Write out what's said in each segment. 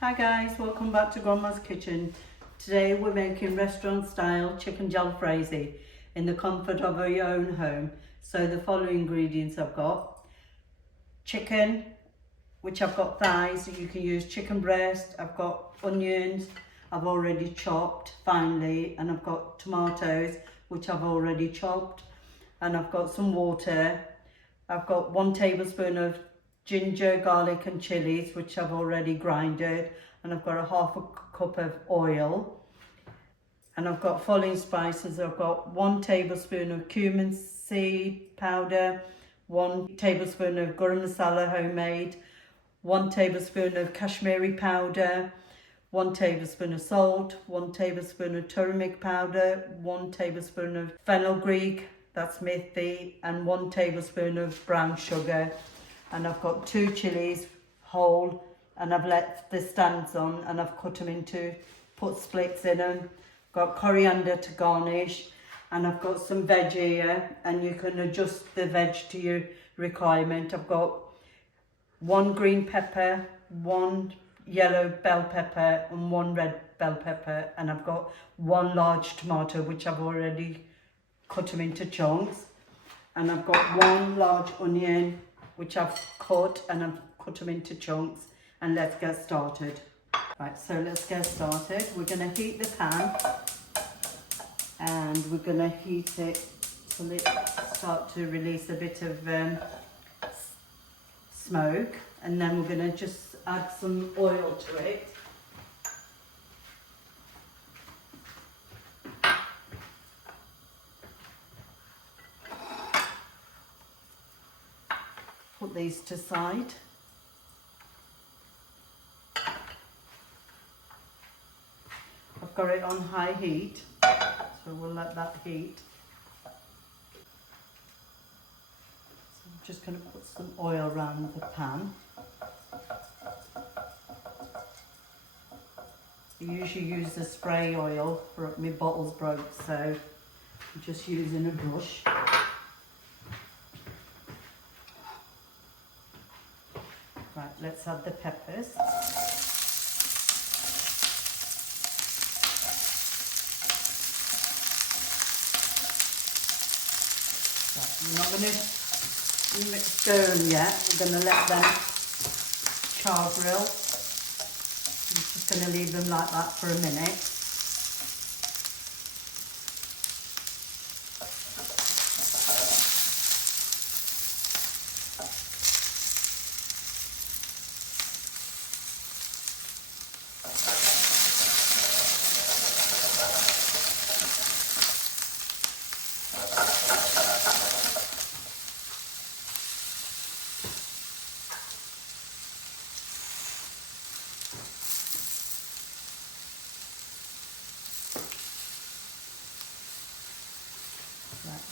Hi guys, welcome back to Grandma's Kitchen. Today we're making restaurant style chicken jalfrezi in the comfort of your own home. So the following ingredients I've got: chicken, which I've got thighs, you can use chicken breast. I've got onions, I've already chopped finely, and I've got tomatoes, which I've already chopped, and I've got some water. I've got 1 tablespoon of ginger, garlic and chilies, which I've already grinded, and I've got a half a cup of oil, and I've got following spices. I've got 1 tablespoon of cumin seed powder, 1 tablespoon of Garam Masala homemade, 1 tablespoon of Kashmiri powder, 1 tablespoon of salt, 1 tablespoon of Turmeric powder, 1 tablespoon of Fenugreek, that's methi, and 1 tablespoon of brown sugar. And I've got 2 chilies whole, and I've left the stands on, and I've cut them into, put splits in them. Got coriander to garnish, and I've got some veg here, and you can adjust the veg to your requirement. I've got 1 green pepper, 1 yellow bell pepper and 1 red bell pepper, and I've got 1 large tomato, which I've already cut them into chunks, and I've got 1 large onion, which I've cut, and I've cut them into chunks. And let's get started. Right, so let's get started. We're going to heat the pan, and we're going to heat it till it starts to release a bit of smoke, and then we're going to just add some oil to it. Put these to side. I've got it on high heat, so we'll let that heat. So I'm just going to put some oil around the pan. I usually use the spray oil, but my bottle's broke, so I'm just using a brush. Right, let's add the peppers. Right, we're not going to stir them yet. We're going to let them char-grill. I'm just going to leave them like that for a minute.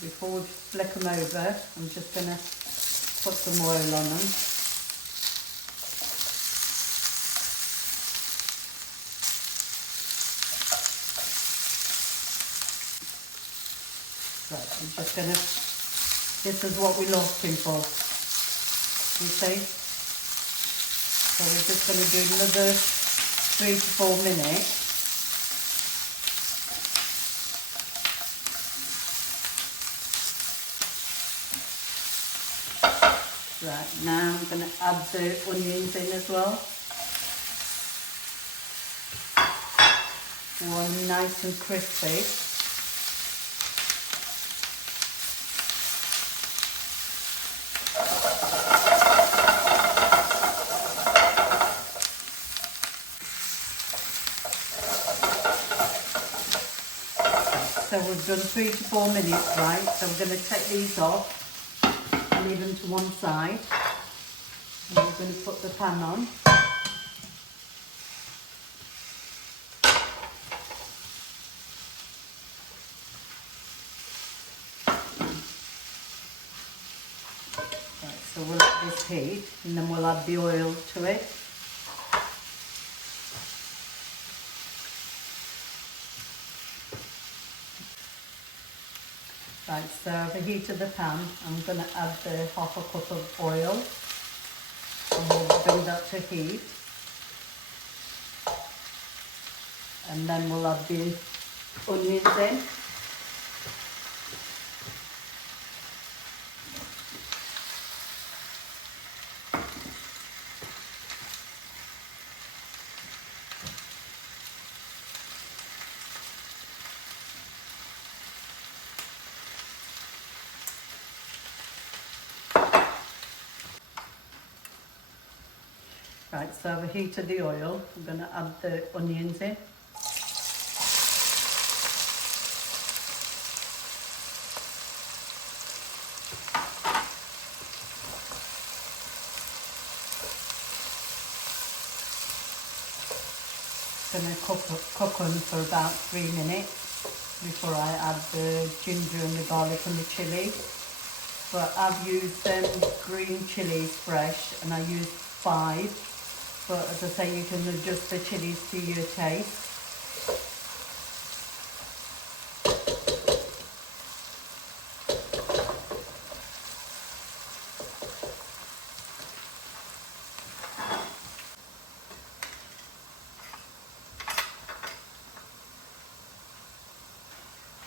Before we flick them over, I'm just going to put some oil on them. Right, I'm just going to, this is what we're looking for, you see? So we're just going to do another 3 to 4 minutes. Right, now I'm going to add the onions in as well. One nice and crispy. So we've done 3 to 4 minutes, right? So we're going to take these off. Leave them to one side, and we're going to put the pan on. Right, so we'll let this heat, and then we'll add the oil to it. Right, so I've heated the pan. I'm going to add the half a cup of oil, and we'll bring that to heat. And then we'll add the onions in. Right, so I've heated the oil. I'm going to add the onions in. Going to cook them for about 3 minutes before I add the ginger and the garlic and the chilli. But I've used green chilies fresh, and I used 5. But as I say, you can adjust the chilies to your taste.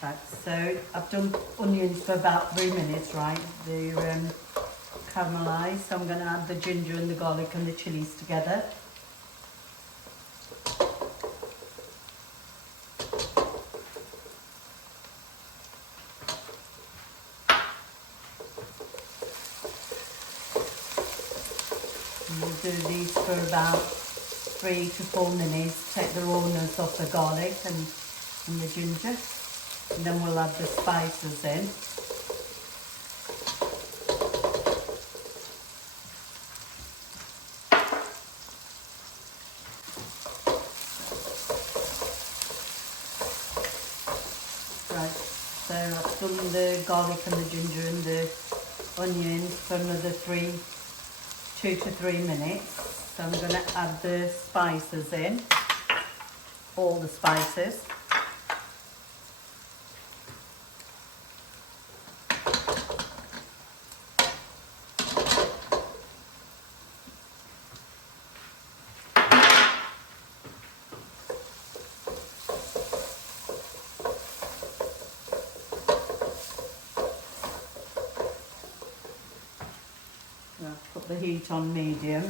Right, so I've done onions for about 3 minutes, right? They're caramelised, so I'm going to add the ginger and the garlic and the chilies together. And we'll do these for about 3 to 4 minutes, take the rawness off the garlic and the ginger. And then we'll add the spices in. Right, so I've done the garlic and the ginger and the onions for another 2 to 3 minutes. So I'm going to add the spices in, all the spices. Put the heat on medium.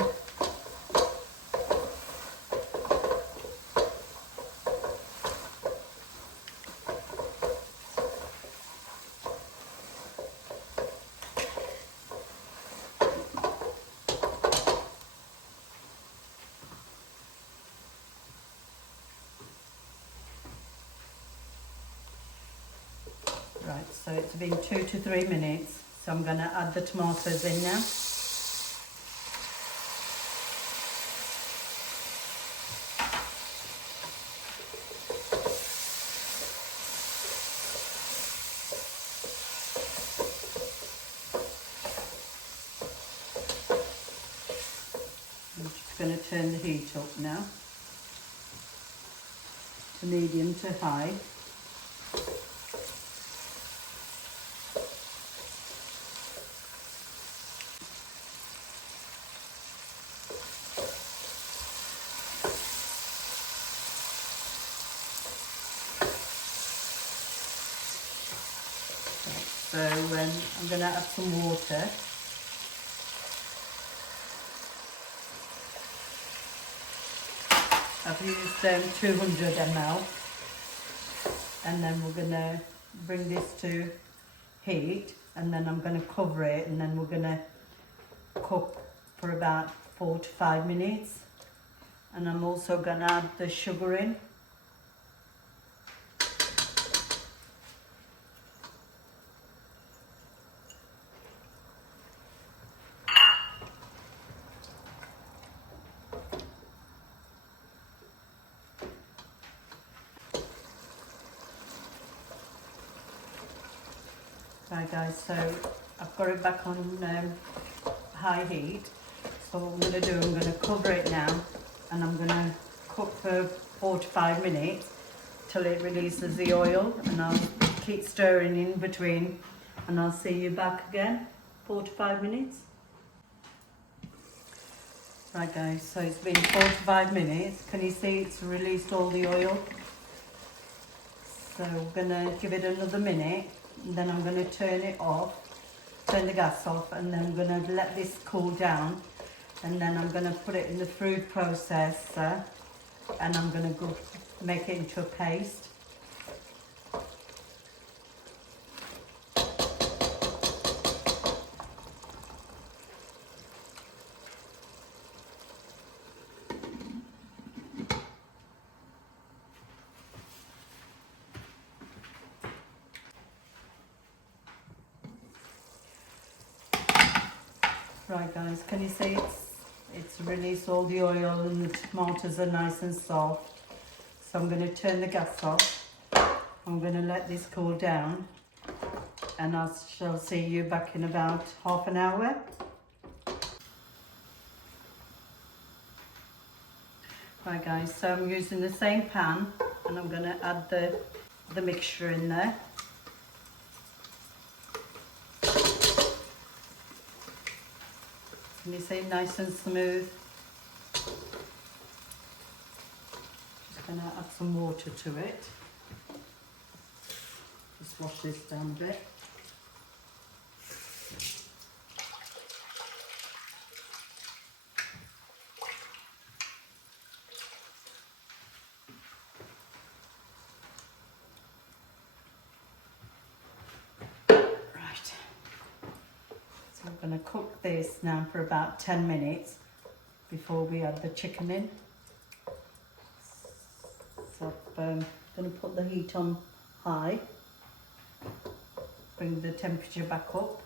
Right, so it's been 2 to 3 minutes, so I'm going to add the tomatoes in now. I'm just going to turn the heat up now to medium to high. So I'm going to add some water. I've used 200 ml, and then we're going to bring this to heat, and then I'm going to cover it, and then we're going to cook for about 4 to 5 minutes. And I'm also going to add the sugar in. Right guys, so I've got it back on high heat. So what I'm going to do, I'm going to cover it now, and I'm going to cook for 4 to 5 minutes till it releases the oil, and I'll keep stirring in between, and I'll see you back again 4 to 5 minutes. Right guys, so it's been 4 to 5 minutes. Can you see it's released all the oil? So we're gonna give it another minute, and then I'm gonna turn the gas off, and then I'm gonna let this cool down, and then I'm gonna put it in the food processor, and I'm gonna go make it into a paste. Right guys, can you see it's released all the oil and the tomatoes are nice and soft. So I'm going to turn the gas off. I'm going to let this cool down, and I shall see you back in about half an hour. Right guys, so I'm using the same pan, and I'm going to add the mixture in there. Can you see, nice and smooth? Just going to add some water to it. Just wash this down a bit. So we're going to cook this now for about 10 minutes before we add the chicken in. So I'm going to put the heat on high, bring the temperature back up.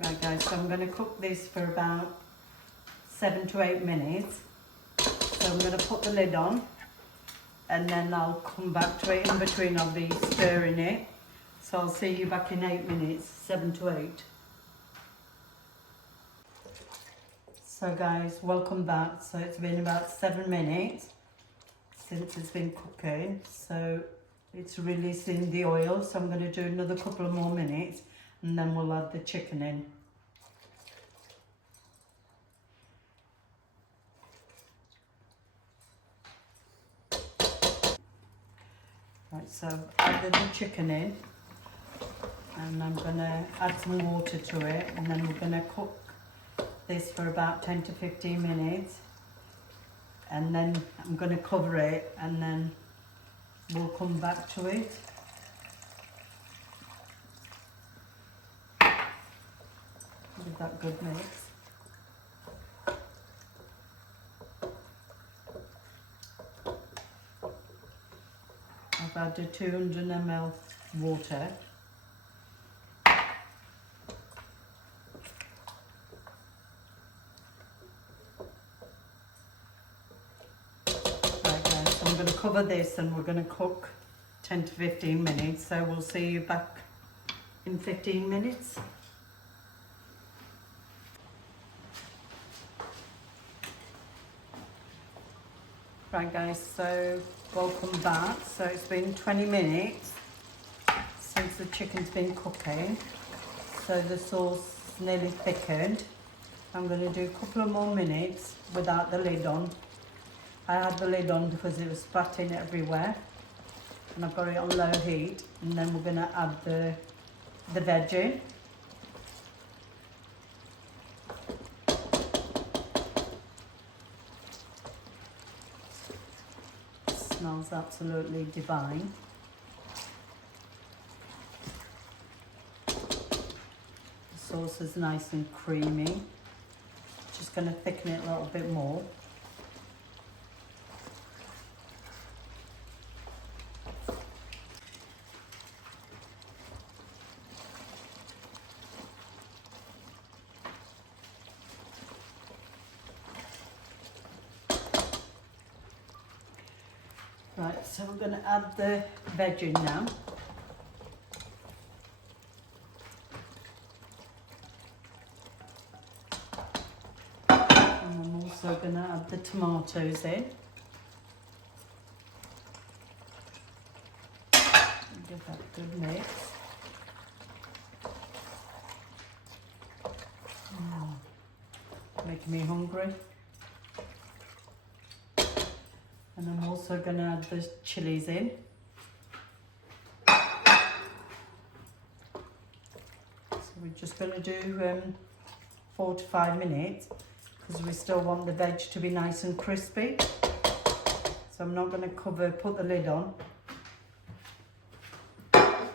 Right guys, so I'm going to cook this for about 7 to 8 minutes. So I'm going to put the lid on, and then I'll come back to it. In between I'll be stirring it. So I'll see you back in 8 minutes, 7 to 8. So guys, welcome back. So it's been about 7 minutes since it's been cooking. So it's releasing the oil. So I'm going to do another couple of more minutes, and then we'll add the chicken in. Right, so I've added the chicken in, and I'm going to add some water to it, and then we're going to cook this for about 10 to 15 minutes, and then I'm going to cover it, and then we'll come back to it. Give that good mix. I've added 200 ml water. Right guys, so I'm going to cover this, and we're going to cook 10 to 15 minutes. So we'll see you back in 15 minutes. Right guys, so welcome back. So it's been 20 minutes since the chicken's been cooking. So the sauce is nearly thickened. I'm going to do a couple of more minutes without the lid on. I had the lid on because it was splatting everywhere, and I've got it on low heat, and then we're going to add the veg in. Smells absolutely divine. The sauce is nice and creamy. Just going to thicken it a little bit more. Right, so we're going to add the veg in now. And I'm also going to add the tomatoes in. Give that a good mix. making me hungry. And I'm also going to add the chilies in. So we're just going to do 4 to 5 minutes because we still want the veg to be nice and crispy. So I'm not going to put the lid on. I'm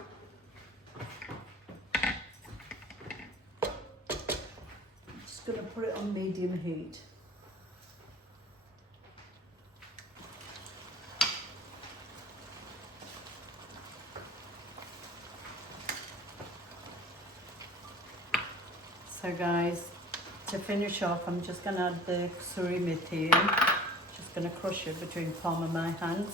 just going to put it on medium heat. So guys, to finish off, I'm just going to add the kasuri methi in. Just going to crush it between the palm of my hands.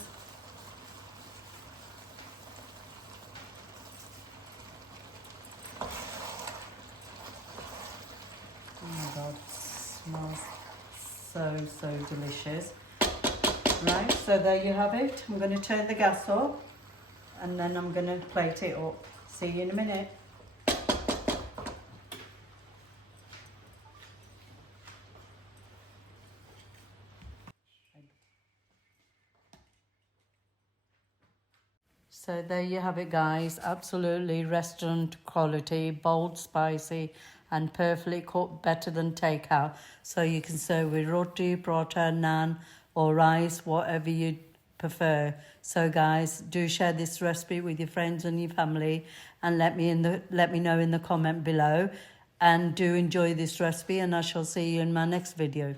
Oh my god, it smells so delicious. Right, so there you have it. I'm going to turn the gas off and then I'm going to plate it up. See you in a minute. So there you have it guys, absolutely restaurant quality, bold, spicy and perfectly cooked, better than takeout. So you can serve with roti, paratha, naan or rice, whatever you prefer. So guys, do share this recipe with your friends and your family and let me know in the comment below. And do enjoy this recipe and I shall see you in my next video.